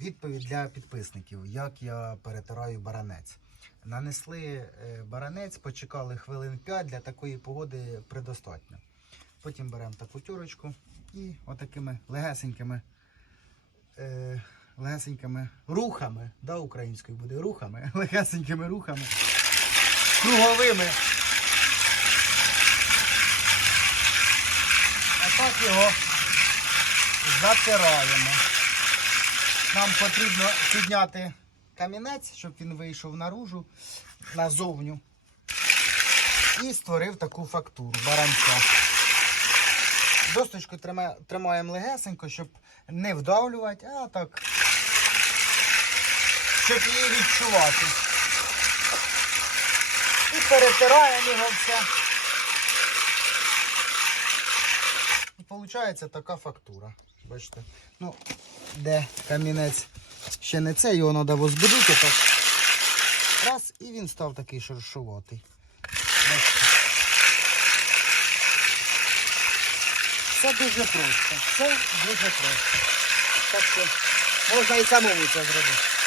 Відповідь для підписників, як я перетираю баранець. Нанесли е, баранець, почекали хвилин 5, для такої погоди предостатньо. Потім беремо таку тюрочку і отакими легесенькими, е, легесенькими рухами, да, українською буде рухами, легесенькими рухами, круговими. А так його затираємо. Нам потрібно підняти камінець, щоб він вийшов наружу, назовню. І створив таку фактуру баранця. Досточку тримаємо легесенько, щоб не вдавлювати, а так, щоб її відчувати. І перетираємо його все. Виходить така фактура. Бачите? Ну, де камінець ще не цей, його треба возбудити так. Раз, і він став такий шершуватий. Бачите? Все дуже просто. Все дуже просто. Так що можна і самому це зробити.